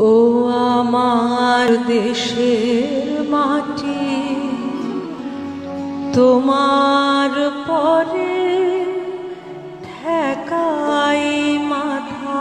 ও আমার দেশের মাটি, তোমার পরে ঠেকাই মাথা।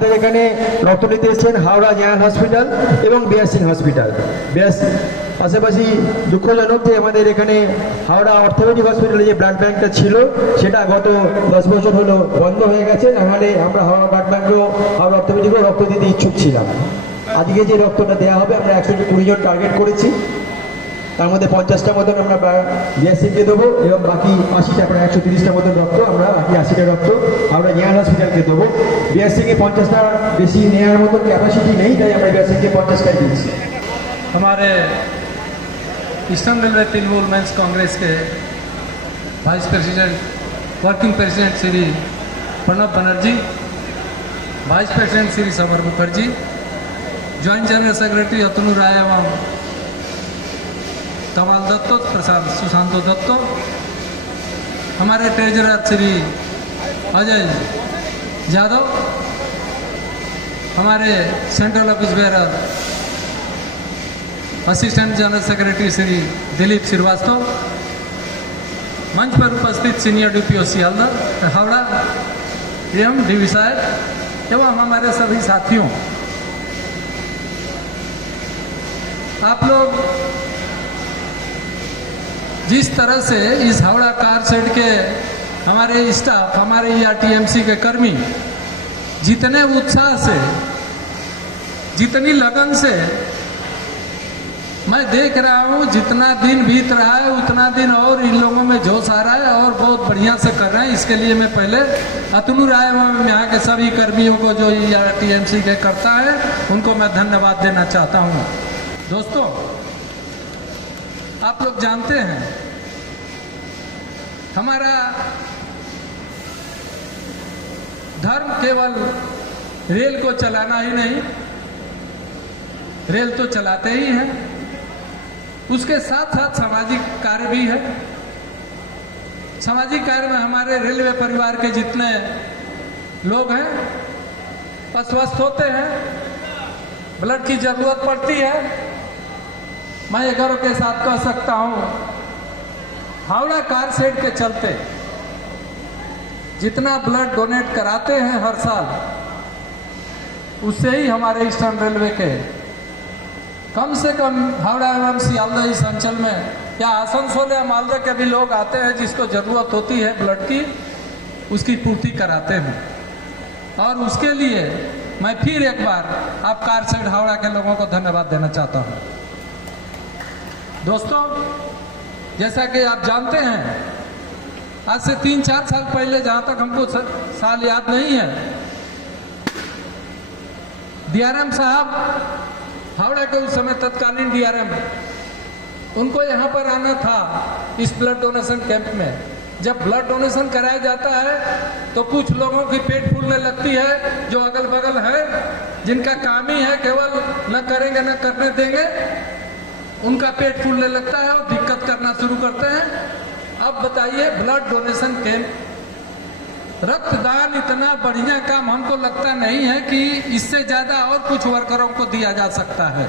আমাদের এখানে রক্ত নিতে এসেছেন হাওড়া জেনারেল হসপিটাল এবং বিআর সিং হসপিটাল। পাশাপাশি দুঃখজনক যে আমাদের এখানে হাওড়া অর্থোপেডিক হসপিটালে যে ব্লাড ব্যাঙ্কটা ছিল সেটা গত 10 বছর হলো বন্ধ হয়ে গেছে। নাহলে আমরা হাওড়া ব্লাড ব্যাঙ্কও হাওড়া অর্থোপেডিকও রক্ত দিতে ইচ্ছুক ছিলাম। আজকে যে রক্তটা দেওয়া হবে আমরা 120 জন টার্গেট করেছি, তার মধ্যে 50টা মতন আমরা বিআরসিকে দেবো এবং বাকি 80টা প্রায় 130টা মতন রক্ত আমরা বাকি 80টা রক্ত আমরা জেনারেল হসপিটালকে দেবো। বিআরসিকে 50টা বেশি নেওয়ার মতন ক্যাপাসিটি নেই, তাই আমরা বিআরসিকে 50টাই দিচ্ছি। हमारे Eastern Railway Trinamool men's Congress के vice president working president Shri Pranab Banerjee, vice president Shri Samar Mukherjee, joint general secretary Atanu Roy एवं कमाल दत्तो, प्रशांत सुशांतो दत्तो, हमारे ट्रेजरर श्री अजय यादव, हमारे central office bearer assistant general secretary Shri Dilip Srivastava, मंच पर उपस्थित सीनियर डीपीओ सियालदह हावड़ा एवं डीवी साहब एवं हमारे सभी साथियों, आप लोग जिस तरह से इस हावड़ा कार शेड के हमारे स्टाफ, हमारे ईआरटीएमसी के कर्मी जितने उत्साह से, जितनी लगन से मैं देख रहा हूँ, जितना दिन बीत रहा है उतना दिन और इन लोगों में जोश आ रहा है और बहुत बढ़िया से कर रहे हैं। इसके लिए मैं पहले अतनु राय एवं यहाँ के सभी कर्मियों को जो ईआरटीएमसी के करता है उनको मैं धन्यवाद देना चाहता हूँ। दोस्तों, आप लोग जानते हैं हमारा धर्म केवल रेल को चलाना ही नहीं, रेल तो चलाते ही हैं, उसके साथ साथ सामाजिक कार्य भी है। सामाजिक कार्य में हमारे रेलवे परिवार के जितने लोग हैं अस्वस्थ होते हैं, ब्लड की जरूरत पड़ती है, मैं ये गर्व के साथ कह सकता हूँ हावड़ा कार शेड के चलते जितना ब्लड डोनेट कराते हैं हर साल, उससे ही हमारे ईस्टर्न रेलवे के कम से कम हावड़ा एवं सियालदह इस अंचल में या आसनसोल या मालदा के भी लोग आते हैं जिसको ज़रूरत होती है ब्लड की, उसकी पूर्ति कराते हैं। और उसके लिए मैं फिर एक बार आप कार शेड हावड़ा के लोगों को धन्यवाद देना चाहता हूँ। दोस्तों, जैसा कि आप जानते हैं आज से 3-4 साल पहले, जहाँ तक हमको साल याद नहीं है, डीआरएम साहब हावड़ा के उस समय तत्कालीन डीआरएम, उनको यहाँ पर आना था इस ब्लड डोनेशन कैंप में। जब ब्लड डोनेशन कराया जाता है तो कुछ लोगों की पेट फूलने लगती है, जो अगल बगल है, जिनका काम ही है केवल न करेंगे न करने देंगे, उनका पेट फूलने लगता है और दिक्कत करना शुरू करते हैं। अब बताइए, ब्लड डोनेशन कैंप, रक्तदान इतना बढ़िया काम हमको लगता नहीं है कि इससे ज्यादा और कुछ वर्करों को दिया जा सकता है।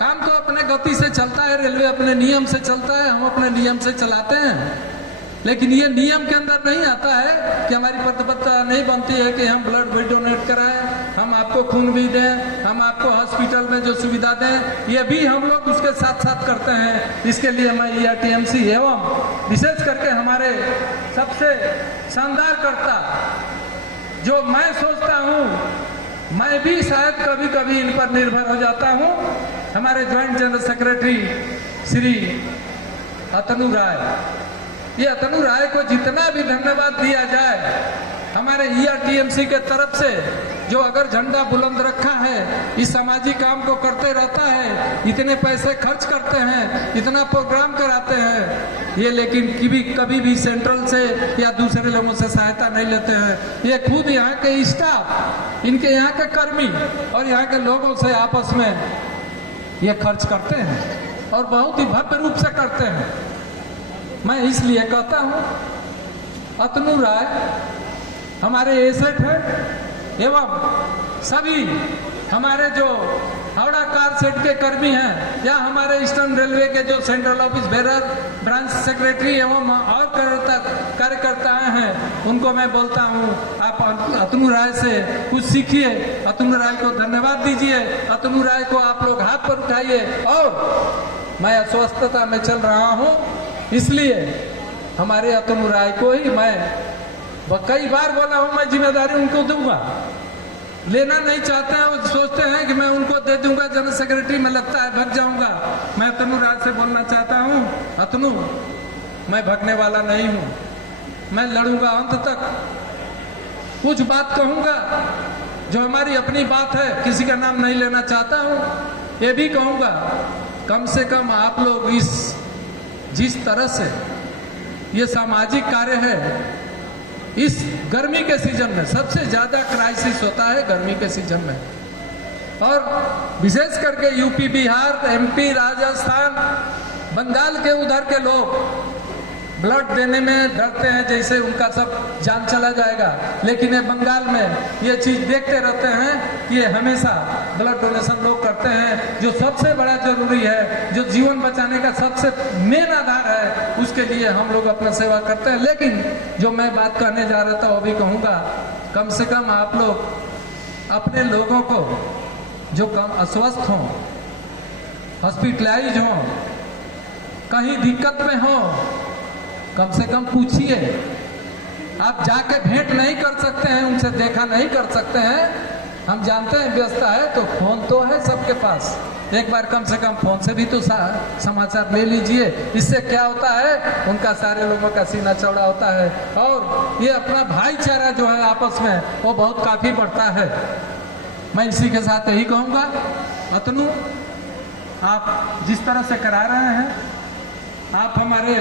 काम तो अपने गति से चलता है, रेलवे अपने नियम से चलता है, हम अपने नियम से चलाते हैं, लेकिन ये नियम के अंदर नहीं आता है कि हमारी प्रतिबद्धता नहीं बनती है कि हम ब्लड भी डोनेट कराएं, हम आपको खून भी दें, हम आपको हॉस्पिटल में जो सुविधा दें, ये भी हम लोग उसके साथ साथ करते हैं। इसके लिए मैं ईआरटीएमसी एवं विशेष करके हमारे सबसे शानदार कर्ता, जो मैं सोचता हूँ मैं भी शायद कभी कभी इन पर निर्भर हो जाता हूँ, हमारे ज्वाइंट जनरल सेक्रेटरी श्री अतनु राय, ये अतनु राय को जितना भी धन्यवाद दिया जाए, हमारे ईआरटीएमसी के तरफ से जो अगर झंडा बुलंद रखा है, इस सामाजिक काम को करते रहता है, इतने पैसे खर्च करते हैं, इतना प्रोग्राम कराते हैं, ये लेकिन कभी भी सेंट्रल से या दूसरे लोगों से सहायता नहीं लेते हैं। ये खुद यहाँ के स्टाफ, इनके यहाँ के कर्मी और यहाँ के लोगों से आपस में ये खर्च करते हैं और बहुत ही भव्य रूप से करते हैं। मैं इसलिए कहता हूँ अतनु राय हमारे एसेट है एवं सभी हमारे जो हावड़ा कार सेट के कर्मी हैं या हमारे ईस्टर्न रेलवे के जो central office bearer branch secretary एवं और कार्यकर्ता हैं, उनको मैं बोलता हूं आप अतनु राय से कुछ सीखिए, अतनु राय को धन्यवाद दीजिए, अतनु राय को आप लोग हाथ पर उठाइए। और मैं अस्वस्थता में चल रहा हूं, इसलिए हमारे अतनु राय को ही मैं कई बार बोला हूं मैं जिम्मेदारी उनको दूंगा, लेना नहीं चाहते हैं, वो सोचते हैं कि मैं उनको दे दूंगा जनरल सेक्रेटरी में लगता है भग जाऊंगा। मैं अतनु राय से बोलना चाहता हूं, अतनु मैं भगने वाला नहीं हूं, मैं लड़ूंगा अंत तक, कुछ बात कहूंगा जो हमारी अपनी बात है, किसी का नाम नहीं लेना चाहता हूं, ये भी कहूंगा कम से कम आप लोग जिस तरह से ये सामाजिक कार्य है, इस गर्मी के सीजन में सबसे ज्यादा क्राइसिस होता है गर्मी के सीजन में, और विशेष करके यूपी, बिहार, एमपी, राजस्थान, बंगाल के उधर के लोग ब्लड देने में डरते हैं जैसे उनका सब जान चला जाएगा। लेकिन ये बंगाल में ये चीज देखते रहते हैं कि ये हमेशा ब्लड डोनेशन लोग करते हैं, जो सबसे बड़ा जरूरी है, जो जीवन बचाने का सबसे मेन आधार है, उसके लिए हम लोग अपना सेवा करते हैं। लेकिन जो मैं बात कहने जा रहा था वो भी कहूँगा, कम से कम आप लोग अपने लोगों को जो कम अस्वस्थ हों, हॉस्पिटलाइज हों, कहीं दिक्कत में हो, कम से कम पूछिए। आप जाके भेंट नहीं कर सकते हैं, उनसे देखा नहीं कर सकते हैं, हम जानते हैं व्यस्त है, तो फोन तो है सबके पास, एक बार कम से कम फोन से भी तो समाचार ले लीजिए। इससे क्या होता है, उनका सारे लोगों का सीना चौड़ा होता है और ये अपना भाईचारा जो है आपस में वो बहुत काफी बढ़ता है। मैं इसी के साथ यही कहूँगा, अतनु आप जिस तरह से करा रहे हैं, आप हमारे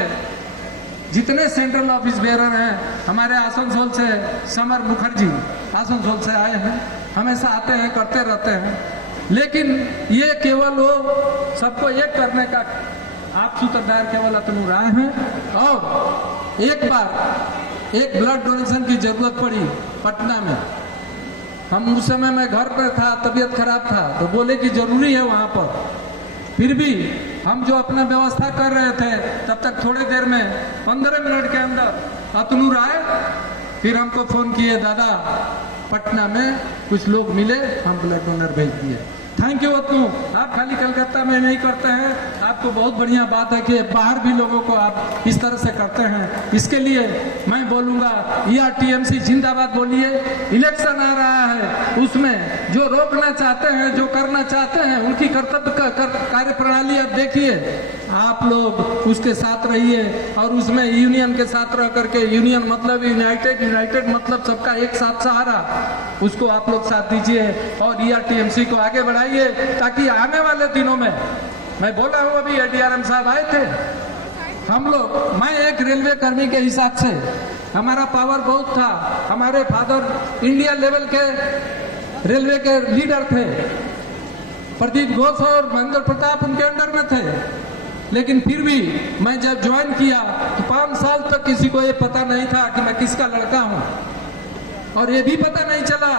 जितने सेंट्रल ऑफिस बेरर हैं, हमारे आसनसोल से समर मुखर्जी आसनसोल से आए हैं, हमेशा आते हैं, करते रहते हैं, लेकिन ये केवल वो सबको एक करने का आप सूत्रधार केवल अतनु राय हैं। और एक बार एक ब्लड डोनेशन की जरूरत पड़ी पटना में, हम उस समय मैं घर पर था, तबीयत खराब था, तो बोले कि जरूरी है वहां पर, फिर भी हम जो अपना व्यवस्था कर रहे थे, तब तक थोड़ी देर में 15 मिनट के अंदर अतनु राय फिर हमको फोन किए, दादा पटना में कुछ लोग मिले, हम ब्लड डोनर भेज दिए। थैंक यू अतनु, आप खाली कलकत्ता में नहीं करते हैं, आपको बहुत बढ़िया बात है कि बाहर भी लोगों को आप इस तरह से करते हैं। इसके लिए मैं बोलूँगा ERTMC जिंदाबाद बोलिए। इलेक्शन आ रहा है, उसमें जो रोकना चाहते हैं, जो करना चाहते हैं, उनकी कर्तव्य कार्य प्रणाली आप देखिए, आप लोग उसके साथ रहिए और उसमें यूनियन के साथ रह करके, यूनियन मतलब यूनाइटेड मतलब सबका एक साथ सहारा, उसको आप लोग साथ दीजिए और ERTMC को आगे बढ़ाइए, ताकि आने वाले दिनों में, मैं बोला हूँ अभी ADRM साहब आए थे, हम लोग, मैं एक रेलवे कर्मी के हिसाब से हमारा पावर बहुत था, हमारे फादर इंडिया लेवल के रेलवे के लीडर थे, प्रदीप घोष और महेंद्र प्रताप उनके अंडर में थे, लेकिन फिर भी मैं जब ज्वाइन किया तो 5 साल तक किसी को ये पता नहीं था कि मैं किसका लड़का हूँ, और ये भी पता नहीं चला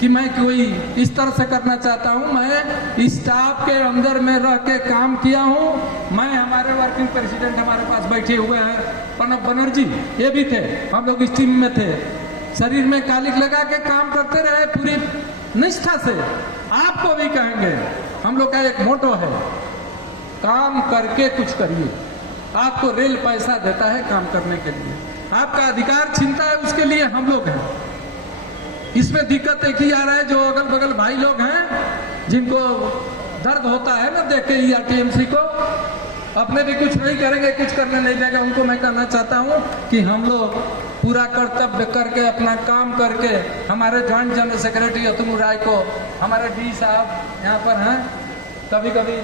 कि मैं कोई इस तरह से करना चाहता हूँ। मैं स्टाफ के अंदर में रह के काम किया हूँ। मैं, हमारे वर्किंग प्रेसिडेंट हमारे पास बैठे हुए हैं प्रणब बनर्जी, ये भी थे, हम लोग इस टीम में थे, शरीर में कालिक लगा के काम करते रहे पूरी निष्ठा से। आपको भी कहेंगे, हम लोग का एक मोटो है, काम करके कुछ करिए। आपको रेल पैसा देता है काम करने के लिए, आपका अधिकार छीनता है, उसके लिए हम लोग हैं। इसमें दिक्कत एक ही आ रहा है, जो अगल बगल भाई लोग हैं जिनको दर्द होता है ना देख के ERTMC को, अपने भी कुछ नहीं करेंगे, कुछ करने नहीं देगा, उनको मैं कहना चाहता हूँ कि हम लोग पूरा कर्तव्य करके, अपना काम करके, हमारे ज्वाइंट जनरल सेक्रेटरी अतनु राय को, हमारे डी साहब यहाँ पर हैं, कभी कभी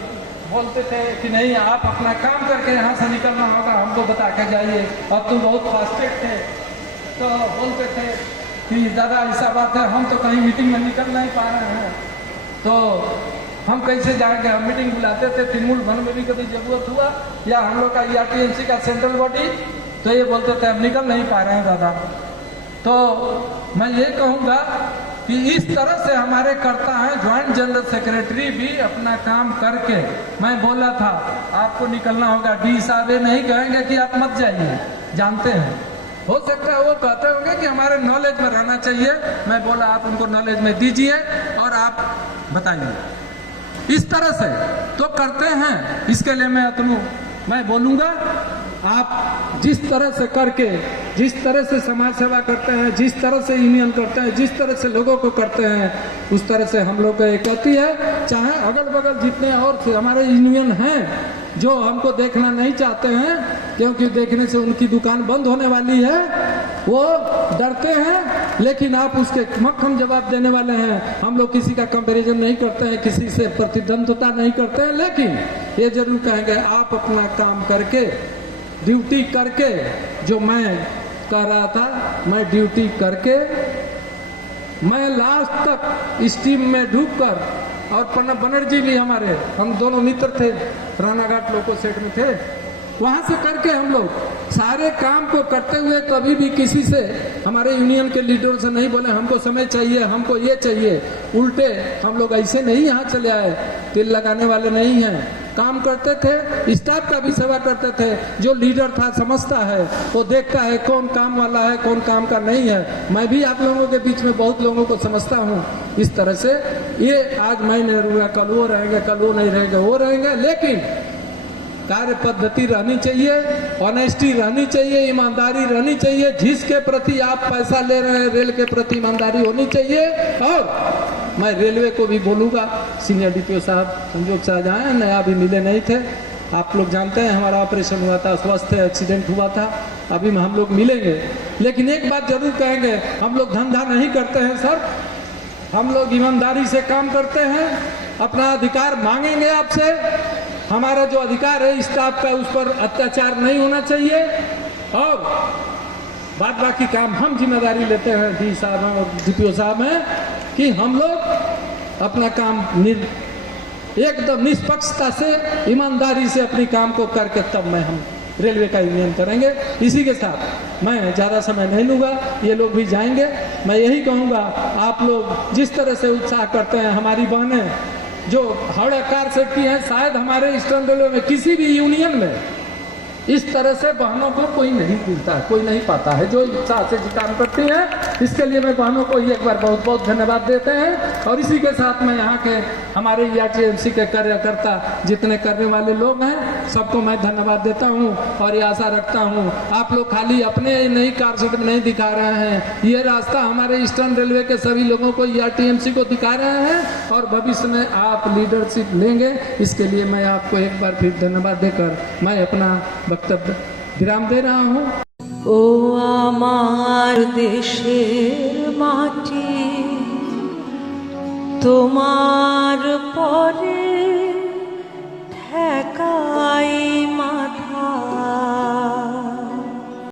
बोलते थे कि नहीं आप अपना काम करके यहाँ से निकलना होगा, हमको बता के जाइए, और तुम बहुत फास्टेड थे, तो बोलते थे कि दादा ऐसा बात है, हम तो कहीं मीटिंग में निकल नहीं पा रहे हैं, तो हम कैसे जाएंगे। हम मीटिंग बुलाते थे, तृणमूल भवन में भी कभी जरूरत हुआ, या हम लोग का ERTMC का सेंट्रल बॉडी, तो ये बोलते थे हम निकल नहीं पा रहे हैं दादा। तो मैं ये कहूँगा कि इस तरह से हमारे करता है ज्वाइंट जनरल सेक्रेटरी भी अपना काम करके। मैं बोला था आपको निकलना होगा, डी साहब ये नहीं कहेंगे कि आप मत जाइए, जानते हैं, हो सकता है वो कहते होंगे कि हमारे नॉलेज में रहना चाहिए। मैं बोला आप उनको नॉलेज में दीजिए और आप बताइए। इस तरह से तो करते हैं, इसके लिए मैं बोलूँगा आप जिस तरह से करके, जिस तरह से समाज सेवा करते हैं, जिस तरह से यूनियन करते हैं, जिस तरह से लोगों को करते हैं, उस तरह से हम लोग का एक कहती है। चाहे अगल बगल जितने और हमारे यूनियन हैं जो हमको देखना नहीं चाहते हैं, क्योंकि देखने से उनकी दुकान बंद होने वाली है, वो डरते हैं, लेकिन आप उसके मक्खम जवाब देने वाले हैं। हम लोग किसी का कंपैरिजन नहीं करते हैं, किसी से प्रतिद्वंद्विता नहीं करते हैं, लेकिन ये जरूर कहेंगे आप अपना काम करके, ड्यूटी करके, जो मैं कर रहा था, मैं ड्यूटी करके, मैं लास्ट तक इस टीम में डूबकर, और प्रणब बनर्जी भी हमारे, हम दोनों मित्र थे, रानाघाट लोको सेट में थे, वहां से करके हम लोग सारे काम को करते हुए कभी भी किसी से, हमारे यूनियन के लीडर से नहीं बोले हमको समय चाहिए, हमको ये चाहिए। उल्टे हम लोग ऐसे नहीं यहाँ चले आए, तिल लगाने वाले नहीं हैं, काम करते थे, स्टाफ का भी सेवा करते थे। जो लीडर था समझता है, वो देखता है कौन काम वाला है, कौन काम का नहीं है। मैं भी आप लोगों के बीच में बहुत लोगों को समझता हूँ। इस तरह से ये आज मैं नहीं रहूँगा, कल वो रहेंगे, कल वो नहीं रहेंगे, वो रहेंगे, लेकिन कार्य पद्धति रहनी चाहिए, ऑनेस्टी रहनी चाहिए, ईमानदारी रहनी चाहिए। जिसके प्रति आप पैसा ले रहे हैं, रेल के प्रति ईमानदारी होनी चाहिए। और मैं रेलवे को भी बोलूँगा, सीनियर डीपीओ साहब संजोग शाहजहां नया अभी मिले नहीं थे, आप लोग जानते हैं हमारा ऑपरेशन हुआ था, स्वस्थ एक्सीडेंट हुआ था, अभी हम लोग मिलेंगे, लेकिन एक बात जरूर कहेंगे, हम लोग धंधा नहीं करते हैं सर, हम लोग ईमानदारी से काम करते हैं, अपना अधिकार मांगेंगे आपसे। हमारा जो अधिकार है स्टाफ का, उस पर अत्याचार नहीं होना चाहिए, और बाद बाकी काम हम जिम्मेदारी लेते हैं, डी साहब हैं और डीपीओ साहब हैं, कि हम लोग अपना काम एकदम निष्पक्षता से, ईमानदारी से अपनी काम को करके तब मैं हम रेलवे का यूनियन करेंगे। इसी के साथ मैं ज़्यादा समय नहीं लूँगा, ये लोग भी जाएंगे। मैं यही कहूँगा, आप लोग जिस तरह से उत्साह करते हैं, हमारी बहनें जो हावड़ा कार सेट की हैं, शायद हमारे ईस्टर्न रेलवे में किसी भी यूनियन में इस तरह से बहनों को कोई नहीं मिलता, कोई नहीं पाता है जो उत्साह से काम करती हैं। इसके लिए मैं बहनों को एक बार बहुत बहुत धन्यवाद देते हैं। और इसी के साथ मैं यहाँ के हमारे ईआरटीएमसी के कार्यकर्ता जितने करने वाले लोग हैं, सबको मैं धन्यवाद देता हूँ, और ये आशा रखता हूँ आप लोग खाली अपने नई कार सेट में नहीं दिखा रहे हैं, ये रास्ता हमारे ईस्टर्न रेलवे के सभी लोगों को, ईआरटीएमसी को दिखा रहे हैं, और भविष्य में आप लीडरशिप लेंगे। इसके लिए मैं आपको एक बार फिर धन्यवाद देकर मैं अपना वक्तव्य विराम दे रहा हूँ। ও আমার দেশের মাটি, তোমার পরে